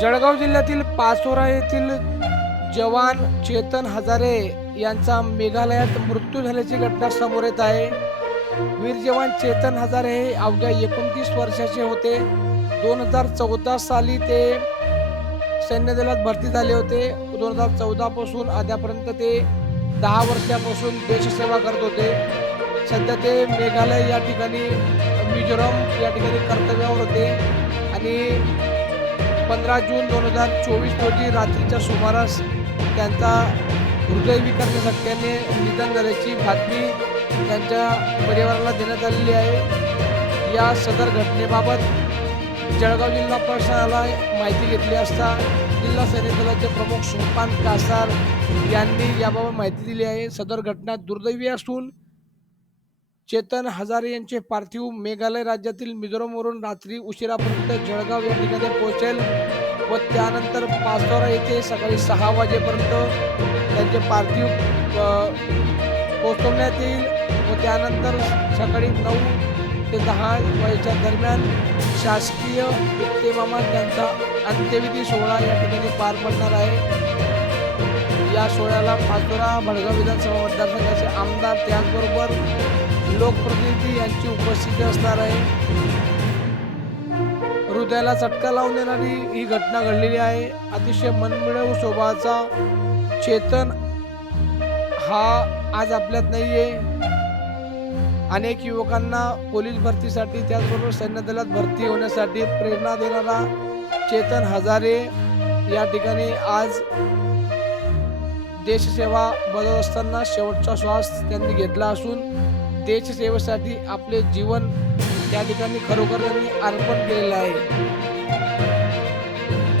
जळगाव जिल्ह्यातील पाचोरा येथील जवान चेतन हजारे यांचा मेघालयात मृत्यू झाल्याची घटना समोर येत आहे. वीर जवान चेतन हजारे हे अवघ्या एकोणतीस वर्षाचे होते. दोन हजार चौदा साली ते सैन्य दलात भरती झाले होते. दोन हजार चौदा पासून आद्यापर्यंत ते दहा वर्षापासून देशसेवा करत होते. सध्या ते मेघालय या ठिकाणी मिझोरम या ठिकाणी कर्तव्यावर होते. आणि पंधरा जून दोन हजार चोवीस रोजी रात्रीच्या सुमारास त्यांचा हृदयविकार झटक्याने निधन झाल्याची बातमी त्यांच्या परिवाराला देण्यात आलेली आहे. या सदर घटनेबाबत जळगाव जिल्हा प्रशासनाला माहिती घेतली असता जिल्हा सैनिक दलाचे प्रमुख सोपान कासार यांनी याबाबत माहिती दिली आहे. सदर घटना दुर्दैवी असून चेतन हजारे यांचे पार्थिव मेघालय राज्यातील मिझोरमवरून रात्री उशिरापर्यंत जळगाव या ठिकाणी पोहोचेल व त्यानंतर पाचोरा येथे सकाळी सहा वाजेपर्यंत त्यांचे पार्थिव पोचवण्यात येईल व त्यानंतर सकाळी नऊ ते दहा वयाच्या दरम्यान शासकीय इत्तेमामात त्यांचा अंत्यविधी सोहळा या ठिकाणी पार पडणार आहे. या सोहळ्याला पाचोरा भडगाव विधानसभा मतदारसंघाचे आमदार त्याचबरोबर लोकप्रतिनिधी यांची उपस्थिती असणार आहे. हृदयाला चटका लावून देणारी ही घटना घडलेली आहे. अतिशय मनमिळव स्वभावाचा चेतन हा आज आपल्यात नाहीये. अनेक युवकांना पोलीस भरतीसाठी त्याचबरोबर सैन्य दलात भरती होण्यासाठी प्रेरणा देणारा चेतन हजारे या ठिकाणी आज देशसेवा बजावत असताना शेवटचा श्वास त्यांनी घेतला असून देशसेवेसाठी आपले जीवन त्या ठिकाणी खरोखर त्यांनी अर्पण केलेलं आहे.